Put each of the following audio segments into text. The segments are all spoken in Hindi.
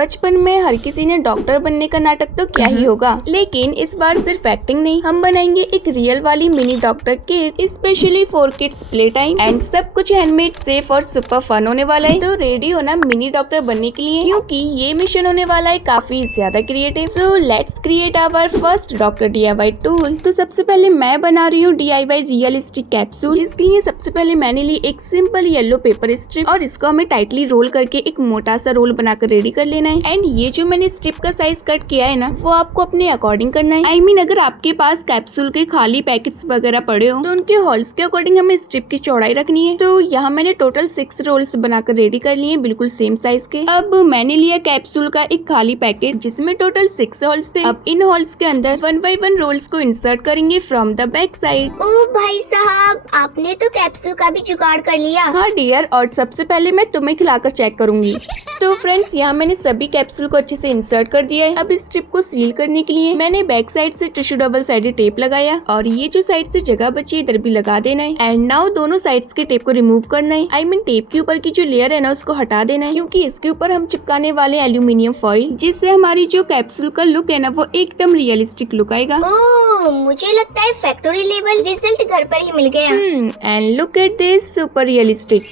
बचपन में हर किसी ने डॉक्टर बनने का नाटक तो क्या ही होगा, लेकिन इस बार सिर्फ एक्टिंग नहीं, हम बनाएंगे एक रियल वाली mini doctor kit specially for kids play time and सब कुछ हैंडमेड, सेफ और सुपर फन होने वाला है। तो रेडी हो ना मिनी डॉक्टर बनने के लिए, क्योंकि ये मिशन होने वाला है काफी ज्यादा creative. So let's create our first doctor DIY tool. तो सबसे पहले मैं बना रही हूँ DIY रियलिस्टिक कैप्सूल, जिसके लिए सबसे पहले मैंने ली एक सिंपल येलो पेपर स्ट्रिप और इसको हमें टाइटली रोल करके एक मोटा सा रोल बनाकर रेडी कर लेना है। एंड ये जो मैंने स्ट्रिप का साइज कट किया है ना, वो आपको अपने अकॉर्डिंग करना है। आई मीन अगर आपके पास कैप्सूल के खाली पैकेट्स वगैरह पड़े हो तो उनके होल्स के अकॉर्डिंग हमें स्ट्रिप की चौड़ाई रखनी है। तो यहाँ मैंने टोटल 6 रोल्स बनाकर रेडी कर लिए बिल्कुल सेम साइज के। अब मैंने लिया कैप्सूल का एक खाली पैकेट जिसमें टोटल 6 होल्स थे। अब इन होल्स के अंदर 1 बाय 1 रोल्स को इंसर्ट करेंगे फ्रॉम द बैक साइड। ओ भाई साहब, आपने तो कैप्सूल का भी जुगाड़ कर लिया। हाँ डियर, और सबसे पहले मैं तुम्हें खिलाकर चेक करूंगी। तो फ्रेंड्स, यहाँ मैंने सभी कैप्सूल को अच्छे से इंसर्ट कर दिया है। अब इस स्ट्रिप को सील करने के लिए मैंने बैक साइड से टिश्यू डबल साइडेड टेप लगाया और ये जो साइड से जगह बची है इधर भी लगा देना है। एंड नाउ दोनों साइड्स के टेप को रिमूव करना है। आई मीन टेप के ऊपर की जो लेयर है ना उसको हटा देना है, क्योंकि इसके ऊपर हम चिपकाने वाले एल्यूमिनियम फॉइल, जिससे हमारी जो कैप्सूल का लुक है ना वो एकदम रियलिस्टिक लुक आएगा। ओह, मुझे लगता है फैक्ट्री लेवल रिजल्ट घर पर ही मिल गया। And look at this, super realistic.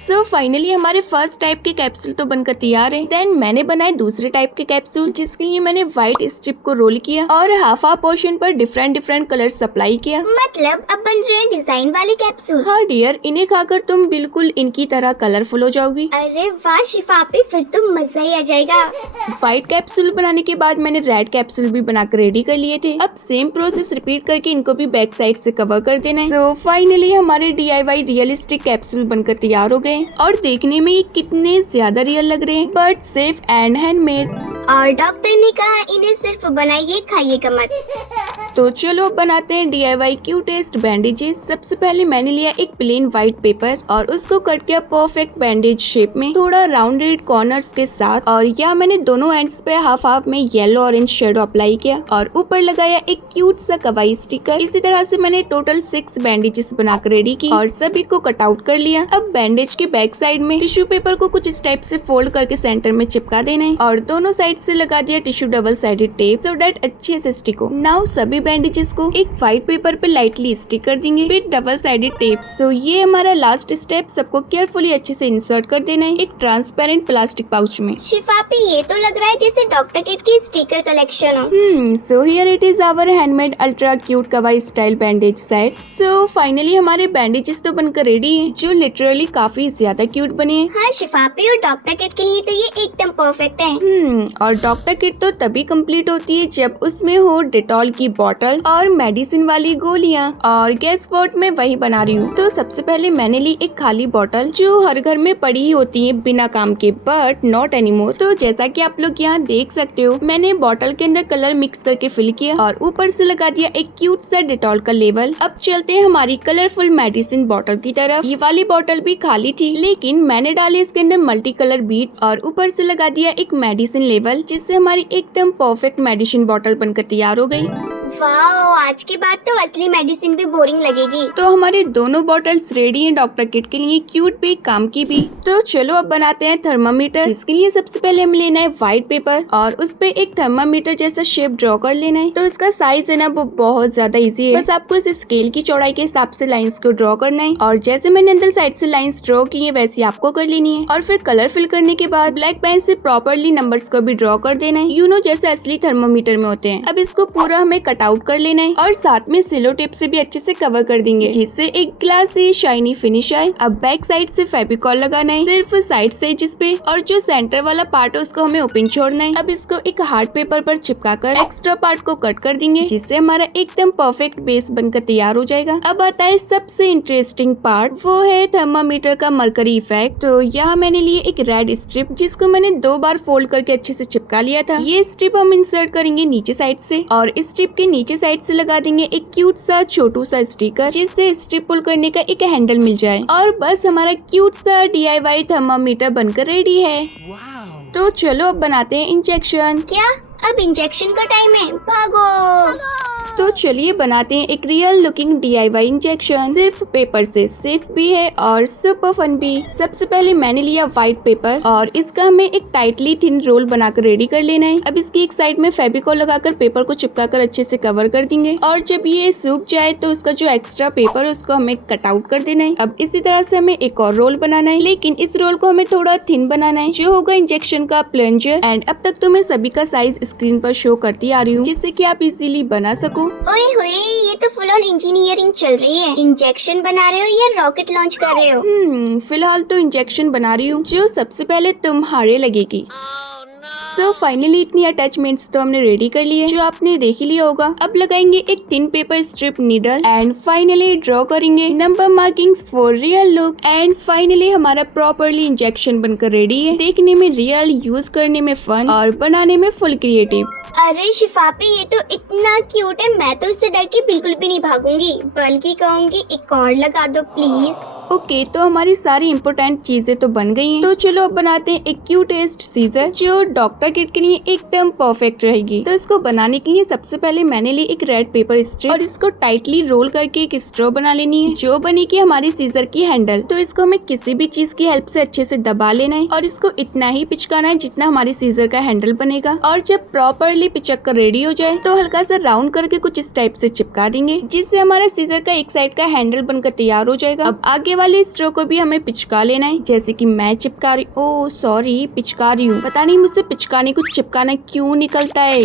So finally हमारे फर्स्ट टाइप के कैप्सूल तो बनकर तैयार है। देन मैंने बनाए दूसरे टाइप के कैप्सूल, जिसके लिए मैंने व्हाइट स्ट्रिप को रोल किया और हाफ पोर्शन पर डिफरेंट कलर्स अप्लाई किया। मतलब अब बन रहे हैं डिजाइन वाले कैप्सूल। हाँ डियर, इन्हें खाकर तुम बिल्कुल इनकी तरह कलरफुल हो जाओगी। अरे वाह शिफापी, फिर तो मजा ही आ जाएगा। व्हाइट कैप्सूल बनाने के बाद मैंने रेड कैप्सूल भी बनाकर रेडी कर लिए थे। अब सेम प्रोसेस रिपीट करके इनको भी बैक साइड से कवर कर देना है। सो फाइनली हमारे DIY रियलिस्टिक कैप्सूल बनकर तैयार हो गए और देखने में ये कितने ज्यादा रियल लग रहे हैं, बट सेफ एंड हैंडमेड। और डॉक्टर ने कहा इन्हें सिर्फ बनाइए, खाइएगा मत। तो चलो बनाते हैं DIY क्यूटेस्ट बैंडेजेस। सबसे पहले मैंने लिया एक प्लेन व्हाइट पेपर और उसको कट किया परफेक्ट बैंडेज शेप में, थोड़ा राउंडेड कॉर्नर्स के साथ। और यहाँ मैंने दोनों एंड्स पे हाफ हाफ में येलो ऑरेंज शेडो अप्लाई किया और ऊपर लगाया एक क्यूट सा कवाई स्टिकर। इसी तरह से मैंने टोटल 6 बैंडेजेस बनाकर रेडी की और सभी को कट आउट कर लिया। अब बैंडेज के बैक साइड में टिश्यू पेपर को कुछ इस टाइप से फोल्ड करके सेंटर में चिपका देना है और दोनों साइड से लगा दिया tissue double sided tape so that अच्छे से स्टिक हो। नाउ सभी बैंडेजेस को एक व्हाइट पेपर पे लाइटली स्टिक कर देंगे विद डबल साइडेड टेप। सो ये हमारा लास्ट स्टेप। सबको केयरफुली अच्छे से इंसर्ट कर देना है एक ट्रांसपेरेंट प्लास्टिक पाउच में। शिफापी, ये तो लग रहा है जैसे डॉक्टर किट की स्टिकर कलेक्शन हो। So here it is our handmade ultra cute kawaii style bandage set. So finally हमारे बैंडेजेस तो बनकर रेडी हैं, जो लिटरली काफी ज्यादा क्यूट बने हैं। हाँ शिफापी, और डॉक्टर किट के लिए तो ये एकदम परफेक्ट है। और डॉक्टर किट तो तभी कंप्लीट होती है जब उसमें हो डेटॉल की बोतल और मेडिसिन वाली गोलियां। और गेस व्हाट, मैं वही बना रही हूँ। तो सबसे पहले मैंने ली एक खाली बोतल जो हर घर में पड़ी ही होती है बिना काम के, बट नॉट एनीमोर। तो जैसा कि आप लोग यहाँ देख सकते हो, मैंने बोतल के अंदर कलर मिक्स करके फिल किया और ऊपर से लगा दिया एक क्यूट सा डेटॉल का लेवल। अब चलते हैं हमारी कलरफुल मेडिसिन बोतल की तरफ। ये वाली बोतल भी खाली थी, लेकिन मैंने डाले इसके अंदर मल्टी कलर बीड्स और ऊपर से लगा दिया एक मेडिसिन लेवल, जिससे हमारी एकदम परफेक्ट मेडिसिन बोतल बनकर तैयार हो गई। वाओ, आज के बाद तो असली मेडिसिन भी बोरिंग लगेगी। तो हमारे दोनों बॉटल्स रेडी हैं डॉक्टर किट के लिए, क्यूट भी काम की भी। तो चलो अब बनाते हैं थर्मामीटर, जिसके लिए सबसे पहले हमें लेना है व्हाइट पेपर और उस पे एक थर्मामीटर जैसा शेप ड्रॉ कर लेना है। तो इसका साइज है ना वो बहुत ज्यादा इजी है, बस आपको इस स्केल की चौड़ाई के हिसाब से लाइंस को ड्रॉ करना है और जैसे मैंने अंदर साइड से लाइंस ड्रॉ की है वैसे आपको कर लेनी है। और फिर कलर फिल करने के बाद ब्लैक पेन से प्रॉपरली नंबर्स को भी ड्रॉ कर देना है, जैसे असली थर्मामीटर में होते हैं। अब इसको पूरा हमें कट आउट कर लेना है और साथ में सिलो टेप से भी अच्छे से कवर कर देंगे, जिससे एक ग्लासी शाइनी फिनिश आए। अब बैक साइड से फेविकॉल लगाना है सिर्फ साइड से जिस पे, और जो सेंटर वाला पार्ट है उसको हमें ओपन छोड़ना है। अब इसको एक हार्ड पेपर पर चिपकाकर एक्स्ट्रा पार्ट को कट कर देंगे, जिससे हमारा एकदम परफेक्ट बेस बनकर तैयार हो जाएगा। अब आता है सबसे इंटरेस्टिंग पार्ट, वो है थर्मामीटर का मरकरी इफेक्ट। तो यहाँ मैंने लिए एक रेड स्ट्रिप, जिसको मैंने 2 बार फोल्ड करके अच्छे से चिपका लिया था। ये स्ट्रिप हम इंसर्ट करेंगे नीचे साइड से और इस स्ट्रिप के नीचे साइड से लगा देंगे एक क्यूट सा छोटू सा स्टिकर, जिससे स्ट्रिप पुल करने का एक हैंडल मिल जाए। और बस हमारा क्यूट सा DIY थर्मामीटर बनकर रेडी है। तो चलो अब बनाते हैं इंजेक्शन। क्या अब इंजेक्शन का टाइम है? भागो। तो चलिए बनाते हैं एक रियल लुकिंग DIY इंजेक्शन, सिर्फ पेपर से। सेफ भी है और सुपर फन भी। सबसे पहले मैंने लिया व्हाइट पेपर और इसका हमें एक टाइटली थिन रोल बनाकर रेडी कर लेना है। अब इसकी एक साइड में फेविकॉल लगाकर पेपर को चिपकाकर अच्छे से कवर कर देंगे और जब ये सूख जाए तो उसका जो एक्स्ट्रा पेपर है उसको हमें कट आउट कर देना है। अब इसी तरह से हमें एक और रोल बनाना है, लेकिन इस रोल को हमें थोड़ा थिन बनाना है, जो होगा इंजेक्शन का प्लंजर। एंड अब तक तो मैं सभी का साइज स्क्रीन पर शो करती आ रही हूँ, जिससे कि आप इजीली बना सको। ओए होए, ये तो फुल ऑन इंजीनियरिंग चल रही है। इंजेक्शन बना रहे हो या रॉकेट लॉन्च कर रहे हो? फिलहाल तो इंजेक्शन बना रही हूँ, जो सबसे पहले तुम्हारे लगेगी। सो फाइनली इतनी अटैचमेंट्स तो हमने रेडी कर ली है, जो आपने देख ही लिया होगा। अब लगाएंगे एक thin paper strip needle and finally draw करेंगे number markings for real look. And finally हमारा प्रॉपरली इंजेक्शन बनकर रेडी है, देखने में रियल, यूज करने में फन और बनाने में फुल क्रिएटिव। अरे शिफापी, ये तो इतना क्यूट है, मैं तो इससे डर के बिल्कुल भी नहीं भागूंगी, बल्कि कहूंगी एक और लगा दो प्लीज। ओके, तो हमारी सारी इम्पोर्टेंट चीजें तो बन गई हैं। तो चलो अब बनाते हैं एक क्यूटेस्ट सीजर, जो डॉक्टर किट के लिए एकदम परफेक्ट रहेगी। तो इसको बनाने के लिए सबसे पहले मैंने ली एक रेड पेपर स्ट्रिप और इसको टाइटली रोल करके एक स्ट्रॉ बना लेनी है, जो बनेगी हमारी सीजर की हैंडल। तो इसको हमें किसी भी चीज की हेल्प से अच्छे से दबा लेना है और इसको इतना ही पिचकाना है जितना हमारी सीजर का हैंडल बनेगा। और जब प्रॉपरली पिचक कर रेडी हो जाए तो हल्का सा राउंड करके कुछ इस टाइप से चिपका देंगे, जिससे हमारा सीजर का एक साइड का हैंडल बनकर तैयार हो जाएगा। अब आगे वाले स्ट्रो को भी हमें पिचका लेना है, जैसे कि मैं चिपका रही पिचका रही हूँ। पता नहीं मुझसे पिचकाने को चिपकाना क्यों निकलता है।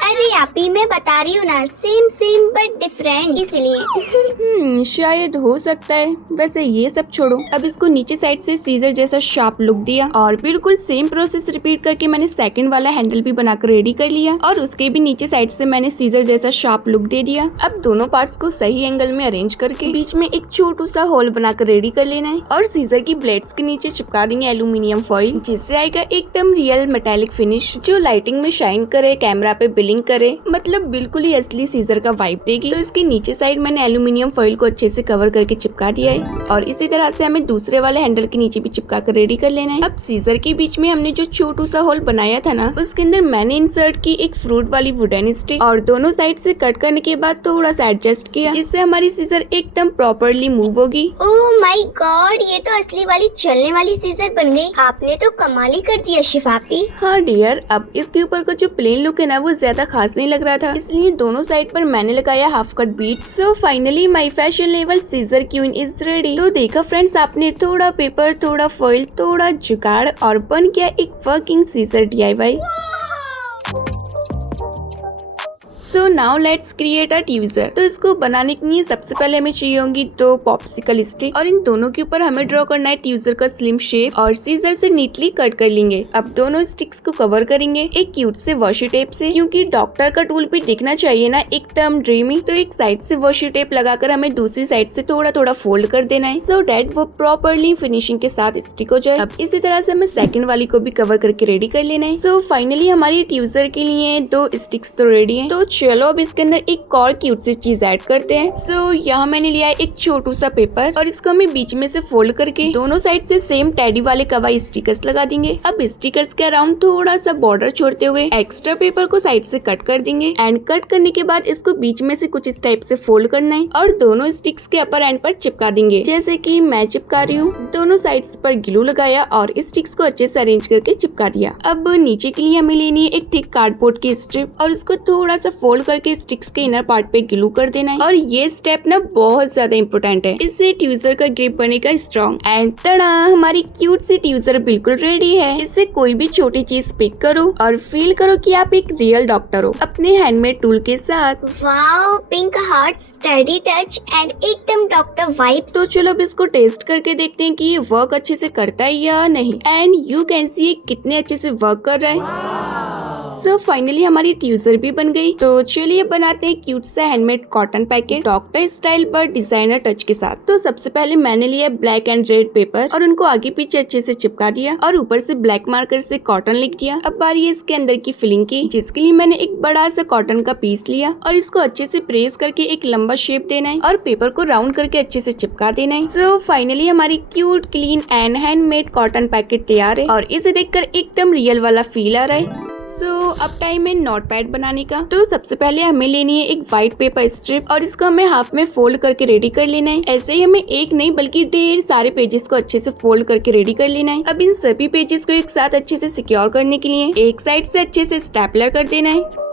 अरे आपी, मैं बता रही हूँ ना, सेम बट डिफरेंट, इसलिए। शायद हो सकता है। वैसे ये सब छोड़ो, अब इसको नीचे साइड से सीजर जैसा शार्प लुक दिया और बिल्कुल सेम प्रोसेस रिपीट करके मैंने सेकंड वाला हैंडल भी बनाकर रेडी कर लिया और उसके भी नीचे साइड से मैंने सीजर जैसा शार्प लुक दे दिया। अब दोनों पार्ट्स को सही एंगल में अरेंज करके बीच में एक छोटू सा होल बनाकर रेडी कर लेना है और सीजर की ब्लेड्स के नीचे चिपका देंगे एल्यूमिनियम फॉइल, जिससे आएगा एकदम रियल मेटालिक फिनिश, जो लाइटिंग में शाइन करे, कैमरा पे बिलिंग करे, मतलब बिल्कुल ही असली सीजर का वाइब देगी। तो इसकी नीचे साइड मैंने एल्यूमिनियम फॉइल को अच्छे से कवर करके चिपका दिया है और इसी तरह से हमें दूसरे वाले हैंडल के नीचे भी चिपका कर रेडी कर लेना है। अब सीजर के बीच में हमने जो छोटू सा होल बनाया था ना, उसके अंदर मैंने इंसर्ट की एक फ्रूट वाली वुडन स्टिक और दोनों साइड से कट करने के बाद थोड़ा सा एडजस्ट किया, जिससे हमारी सीजर एकदम प्रॉपरली मूव होगी। ओह माय गॉड, ये तो असली वाली चलने वाली सीजर बन गई। आपने तो कमाल ही कर दिया शिफापी। हाँ डियर, अब इसके ऊपर का जो प्लेन लुक है ना, वो ज्यादा खास नहीं लग रहा था, इसलिए दोनों साइड पर मैंने लगाया half cut beat. So finally my fashion level scissor queen is ready. तो देखा फ्रेंड्स, आपने थोड़ा पेपर, थोड़ा फॉइल, थोड़ा जुगाड़ और बन गया एक working scissor DIY। So now let's create a tweezer. तो इसको बनाने के लिए सबसे पहले हमें चाहिए होंगी 2 पॉप्सिकल स्टिक और इन दोनों के ऊपर हमें ड्रॉ करना है ट्यूजर का स्लिम शेप और सीजर से नीटली कट कर लेंगे। अब दोनों स्टिक्स को कवर करेंगे एक क्यूट से वॉशी टेप से, क्योंकि डॉक्टर का टूल भी दिखना चाहिए ना एकदम ड्रीमी। तो एक साइड से वॉशी टेप लगाकर हमें दूसरी साइड से थोड़ा थोड़ा फोल्ड कर देना है, सो डेट वो प्रॉपरली फिनिशिंग के साथ स्टिक हो जाए। अब इसी तरह से हमें सेकंड वाली को भी कवर करके रेडी कर लेना है। सो फाइनली हमारी ट्यूजर के लिए 2 स्टिक्स तो रेडी है। तो चलो अब इसके अंदर एक और क्यूट सी चीज ऐड करते हैं। सो यहाँ मैंने लिया है एक छोटू सा पेपर और इसको हमें बीच में से फोल्ड करके दोनों साइड से सेम टेडी वाले कवाई स्टिकर्स लगा देंगे। अब स्टिकर्स के अराउंड थोड़ा सा बॉर्डर छोड़ते हुए एक्स्ट्रा पेपर को साइड से कट कर देंगे एंड कट करने के बाद इसको बीच में से कुछ इस टाइप से फोल्ड करना है और दोनों स्टिक्स के अपर एंड पर चिपका देंगे, जैसे कि मैं चिपका रही हूँ। दोनों साइड्स पर ग्लू लगाया और स्टिक्स को अच्छे से अरेंज करके चिपका दिया। अब नीचे के लिए हमें लेनी है एक थिक कार्डबोर्ड की स्ट्रिप और उसको थोड़ा सा फोल्ड करके स्टिक्स के इनर पार्ट पे ग्लू कर देना है और ये स्टेप ना बहुत ज्यादा इम्पोर्टेंट है, इससे ट्यूजर का ग्रिप बनेगा स्ट्रॉन्ग। एंड टड़ा, हमारी क्यूट सी ट्यूजर बिल्कुल रेडी है। इससे कोई भी छोटी चीज पिक करो और फील करो कि आप एक रियल डॉक्टर हो अपने हैंडमेड टूल के साथ। Wow, pink heart, study touch and एकदम डॉक्टर वाइब्स। तो चलो अब इसको टेस्ट करके देखते हैं कि ये वर्क अच्छे से करता है या नहीं। एंड यू कैन सी कितने अच्छे से वर्क कर रहा है। सो फाइनली हमारी ट्यूजर भी बन गई। तो चलिए बनाते हैं क्यूट सा handmade cotton packet doctor style पर डिजाइनर टच के साथ। तो सबसे पहले मैंने लिया ब्लैक एंड रेड पेपर और उनको आगे पीछे अच्छे से चिपका दिया और ऊपर से ब्लैक मार्कर से कॉटन लिख दिया। अब बारी है इसके अंदर की फिलिंग की, जिसके लिए मैंने एक बड़ा सा कॉटन का पीस लिया और इसको अच्छे से प्रेस करके एक लंबा शेप देना है और पेपर को राउंड करके अच्छे से चिपका देना है। सो फाइनली हमारी cute, clean and handmade cotton packet तैयार है और इसे देखकर एकदम रियल वाला फील आ रहा है। सो अब टाइम है नोटपैड बनाने का। तो सबसे पहले हमें लेनी है एक व्हाइट पेपर स्ट्रिप और इसको हमें हाफ में फोल्ड करके रेडी कर लेना है। ऐसे ही हमें एक नहीं बल्कि ढेर सारे पेजेस को अच्छे से फोल्ड करके रेडी कर लेना है। अब इन सभी पेजेस को एक साथ अच्छे से सिक्योर करने के लिए एक साइड से अच्छे से स्टेपलर कर देना है।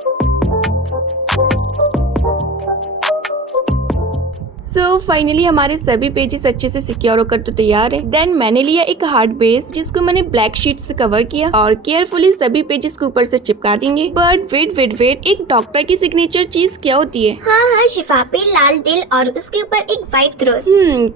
सो फाइनली हमारे सभी पेजेस अच्छे से सिक्योर होकर तो तैयार है। देन मैंने लिया एक हार्ड बेस जिसको मैंने ब्लैक शीट से कवर किया और केयरफुली सभी पेजेस को ऊपर से चिपका देंगे। बट वेट, एक डॉक्टर की सिग्नेचर चीज क्या होती है? हाँ, शिफापी लाल दिल और उसके ऊपर एक व्हाइट क्रॉस।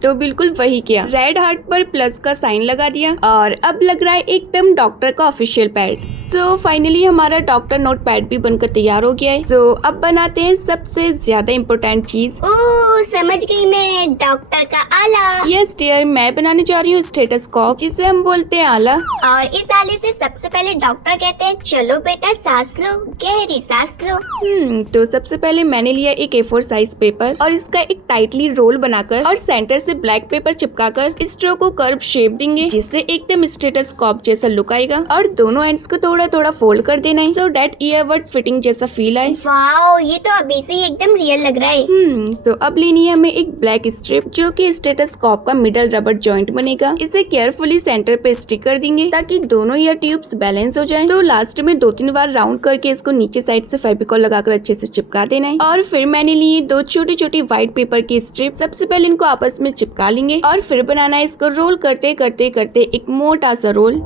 तो बिल्कुल वही किया। रेड हार्ट पर प्लस का साइन लगा दिया और अब लग रहा है एकदम डॉक्टर का ऑफिशियल पैड। सो फाइनली हमारा डॉक्टर नोट पैड भी बनकर तैयार हो गया है। सो अब बनाते हैं सबसे ज्यादा इम्पोर्टेंट चीज। ओह, समझ गई मैं, डॉक्टर का आला। यस डियर, मैं बनाने जा रही हूँ स्टेथोस्कोप, जिसे हम बोलते हैं आला। और इस आले से सबसे पहले डॉक्टर कहते हैं चलो बेटा सांस लो, गहरी सांस लो। तो सबसे पहले मैंने लिया एक A4 साइज पेपर और इसका एक टाइटली रोल बनाकर और सेंटर से ब्लैक पेपर चिपकाकर स्ट्रो को कर्व शेप देंगे जिससे एकदम स्टेथोस्कोप जैसा लुक आएगा और दोनों एंड्स को थोड़ा थोड़ा फोल्ड कर देना है सो डेट ईयरबड फिटिंग जैसा फील आए। वाओ, ये तो अभी से ही एकदम रियल लग रहा है। सो अब लेनी है हमें एक ब्लैक स्ट्रिप जो कि स्टेथोस्कोप का मिडल रबर जॉइंट बनेगा। इसे केयरफुली सेंटर पे स्टिक कर देंगे ताकि दोनों ईयर ट्यूब्स बैलेंस हो जाएं। तो लास्ट में 2-3 बार राउंड करके इसको नीचे साइड से फेविकॉल लगाकर अच्छे से चिपका देना है। और फिर मैंने लिए 2 छोटी व्हाइट पेपर की स्ट्रिप। सबसे पहले इनको आपस में चिपका लेंगे और फिर बनाना है इसको रोल करते करते एक मोटा सा रोल।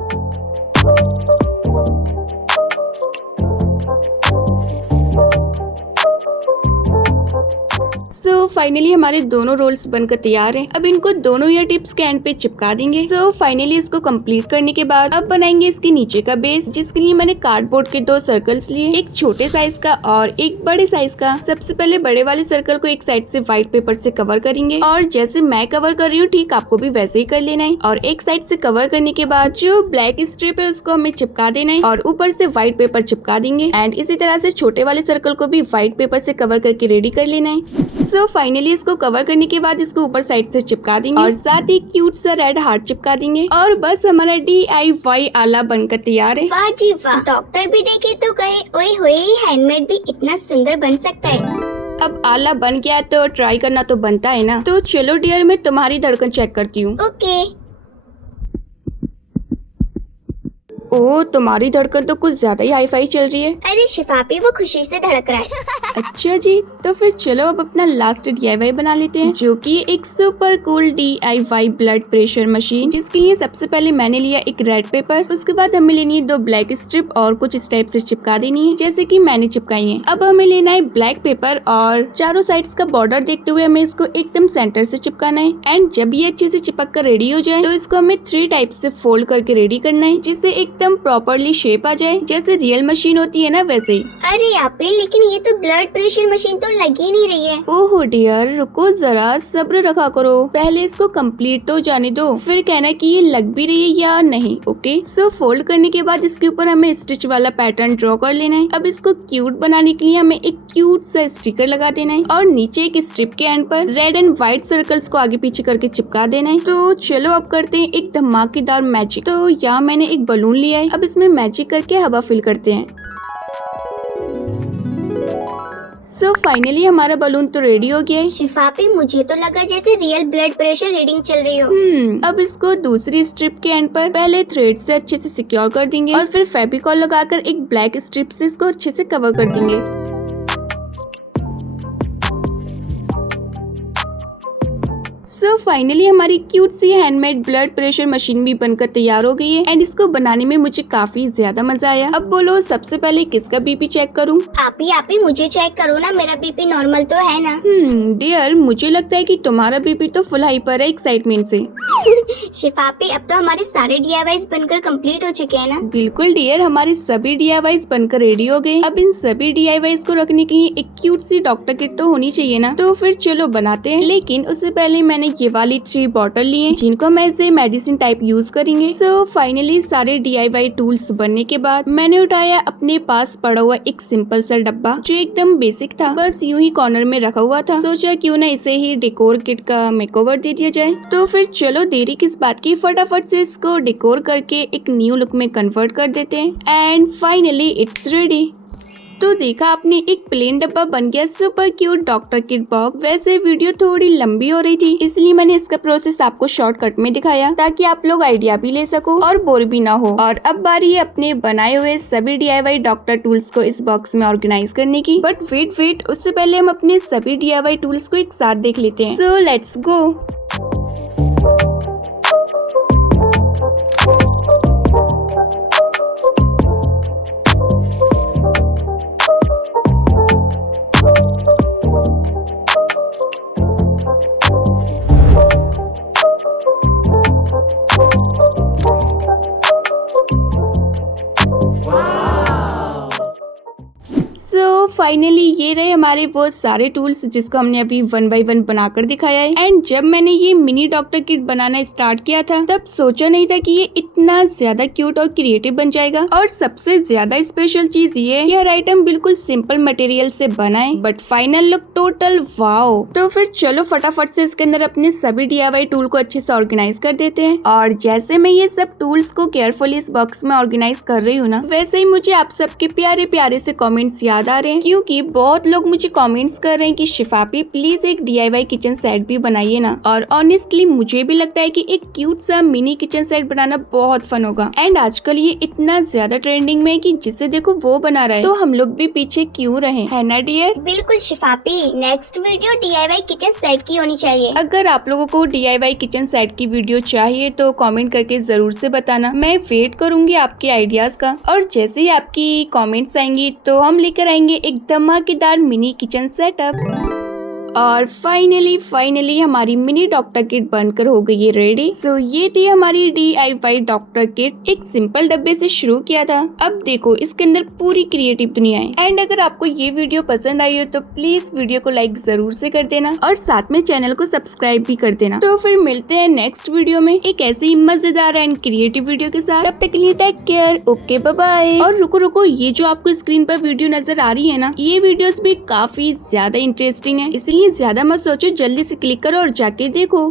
सो फाइनली हमारे दोनों रोल्स बनकर तैयार हैं। अब इनको दोनों ईयर टिप्स के एंड पे चिपका देंगे। सो फाइनली इसको कंप्लीट करने के बाद अब बनाएंगे इसके नीचे का बेस, जिसके लिए मैंने कार्डबोर्ड के 2 सर्कल्स लिए, एक छोटे साइज का और एक बड़े साइज का। सबसे पहले बड़े वाले सर्कल को एक साइड से व्हाइट पेपर से कवर करेंगे और जैसे मैं कवर कर रही हूँ ठीक आपको भी वैसे ही कर लेना है। और एक साइड से कवर करने के बाद जो ब्लैक स्ट्रिप है उसको हमें चिपका देना है और ऊपर से व्हाइट पेपर चिपका देंगे। एंड इसी तरह से छोटे वाले सर्कल को भी व्हाइट पेपर से कवर करके रेडी कर लेना है। सो फाइनली इसको कवर करने के बाद इसको ऊपर साइड से चिपका देंगे और साथ ही क्यूट सा रेड हार्ट चिपका देंगे और बस हमारा DIY आला बनकर तैयार है। वाह जी वाह, डॉक्टर भी देखे तो कहे ओए होए, हैंडमेड भी इतना सुंदर बन सकता है। अब आला बन गया तो ट्राई करना तो बनता है ना। तो चलो डियर, मैं तुम्हारी धड़कन चेक करती हूँ। ओके। ओ, तुम्हारी धड़कन तो कुछ ज्यादा ही हाई फाई चल रही है। अरे शिफापी, वो खुशी से धड़क रहा है। अच्छा जी, तो फिर चलो अब अपना लास्ट DIY बना लेते हैं, जो कि एक super cool DIY blood pressure machine, जिसके लिए सबसे पहले मैंने लिया एक रेड पेपर। उसके बाद हमें लेनी है 2 ब्लैक स्ट्रिप और कुछ इस टाइप से चिपका देनी है जैसे कि मैंने चिपकाई है। अब हमें लेना है ब्लैक पेपर और चारों साइड्स का बॉर्डर देखते हुए हमें इसको एकदम सेंटर से चिपकाना है। एंड जब ये अच्छे से चिपक कर रेडी हो जाए तो इसको हमें 3 टाइप से फोल्ड करके रेडी करना है जिससे एकदम प्रॉपरली शेप आ जाए जैसे रियल मशीन होती है ना वैसे ही। अरे आपे, लेकिन ये तो ब्लड प्रेशर मशीन तो लग ही नहीं रही है। ओहो डियर, रुको जरा, सब्र रखा करो, पहले इसको कंप्लीट तो जाने दो फिर कहना कि ये लग भी रही है या नहीं। ओके, सो फोल्ड करने के बाद इसके ऊपर हमें स्टिच वाला पैटर्न ड्रॉ कर लेना है। अब इसको क्यूट बनाने के लिए हमें एक क्यूट सा स्टिकर लगा देना है और नीचे एक स्ट्रिप के एंड पर रेड एंड व्हाइट सर्कल्स को आगे पीछे करके चिपका देना है। तो चलो अब करते हैं एक धमाकेदार मैजिक। तो यहाँ मैंने एक बलून लिया है, अब इसमें मैजिक करके हवा फिल करते हैं। सो फाइनली हमारा बलून तो रेडी हो गया है। शिफापी, मुझे तो लगा जैसे रियल ब्लड प्रेशर रीडिंग चल रही हो। अब इसको दूसरी स्ट्रिप के एंड पर पहले थ्रेड से अच्छे से सिक्योर कर देंगे और फिर फेविकॉल लगाकर एक ब्लैक स्ट्रिप से इसको अच्छे से कवर कर देंगे। सो फाइनली हमारी क्यूट सी हैंडमेड ब्लड प्रेशर मशीन भी बनकर तैयार हो गई है एंड इसको बनाने में मुझे काफी ज्यादा मजा आया। अब बोलो सबसे पहले किसका BP चेक करूं? आप ही मुझे चेक करो ना, मेरा BP नॉर्मल तो है ना। डियर, मुझे लगता है कि तुम्हारा BP तो फुल हाइपर है एक्साइटमेंट से। शिफापी, अब तो हमारे सारे DIYs बनकर कंप्लीट हो चुके हैं ना। बिल्कुल डियर, हमारे सभी DIYs बनकर रेडी हो गए। अब इन सभी DIYs को रखने के लिए एक क्यूट सी डॉक्टर किट तो होनी चाहिए ना। तो फिर चलो बनाते हैं, लेकिन उससे पहले मैंने ये वाली 3 बॉटल लिए जिनको हम ऐसे मेडिसिन टाइप यूज करेंगे। सो फाइनली सारे DIY टूल्स बनने के बाद मैंने उठाया अपने पास पड़ा हुआ एक सिंपल सा डब्बा जो एकदम बेसिक था, बस यूं ही कॉर्नर में रखा हुआ था। सोचा क्यों ना इसे ही डेकोर किट का मेकओवर दे दिया जाए। तो फिर चलो देरी किस बात की, फटाफट से इसको डेकोर करके एक न्यू लुक में कन्वर्ट कर देते हैं। And finally it's ready. तो देखा आपने, एक प्लेन डब्बा बन गया super cute doctor kit box. वैसे वीडियो थोड़ी लंबी हो रही थी इसलिए मैंने इसका प्रोसेस आपको शॉर्टकट में दिखाया ताकि आप लोग आइडिया भी ले सको और बोर भी ना हो। और अब बारी है अपने बनाए हुए सभी DIY डॉक्टर टूल्स को इस बॉक्स में ऑर्गेनाइज करने की। बट वेट, उससे पहले हम अपने सभी DIY टूल्स को एक साथ देख लेते हैं। So let's go. फाइनली ये रहे हमारे वो सारे टूल्स जिसको हमने अभी 1 बाय 1 बनाकर दिखाया है। एंड जब मैंने ये मिनी डॉक्टर किट बनाना स्टार्ट किया था तब सोचा नहीं था कि ये इतना ज्यादा क्यूट और क्रिएटिव बन जाएगा। और सबसे ज्यादा स्पेशल चीज ये है, यह आइटम बिल्कुल सिंपल मटेरियल से बना है but final look total wow. तो फिर चलो फटाफट से इसके अंदर अपने सभी DIY टूल को अच्छे से ऑर्गेनाइज कर देते हैं। और जैसे मैं ये सब टूल्स को केयरफुली इस बॉक्स में ऑर्गेनाइज कर रही हूँ ना, वैसे ही मुझे आप सबके प्यारे प्यारे से कमेंट्स याद आ रहे हैं, क्योंकि बहुत लोग मुझे कमेंट्स कर रहे हैं कि शिफापी प्लीज एक DIY किचन सेट भी बनाइए ना। और ऑनेस्टली मुझे भी लगता है कि एक क्यूट सा मिनी किचन सेट बनाना बहुत फन होगा। एंड आजकल ये इतना ज्यादा ट्रेंडिंग में है कि जिसे देखो वो बना रहा है, तो हम लोग भी पीछे क्यों रहे, है ना डियर? बिल्कुल शिफापी, next video DIY kitchen set की होनी चाहिए। अगर आप लोगों को DIY किचन सेट की वीडियो चाहिए तो कमेंट करके जरूर से बताना, मैं वेट करूंगी आपके आइडियाज का। और जैसे ही आपकी कमेंट्स आएंगी तो हम लेकर आएंगे एक धमाकेदार मिनी किचन सेटअप। और फाइनली हमारी मिनी डॉक्टर किट बनकर हो गई है रेडी। सो ये थी हमारी DIY डॉक्टर किट। एक सिंपल डब्बे से शुरू किया था, अब देखो इसके अंदर पूरी क्रिएटिव दुनिया है। एंड अगर आपको ये वीडियो पसंद आई हो तो प्लीज वीडियो को लाइक जरूर से कर देना और साथ में चैनल को सब्सक्राइब भी कर देना। तो फिर मिलते हैं नेक्स्ट वीडियो में एक ऐसे ही मजेदार एंड क्रिएटिव वीडियो के साथ। तब तक के लिए take care, okay bye bye. और रुको, ये जो आपको स्क्रीन पर वीडियो नजर आ रही है ना, ये वीडियोस भी काफी ज्यादा इंटरेस्टिंग है, इसलिए ज्यादा मत सोचो, जल्दी से क्लिक करो और जाके देखो।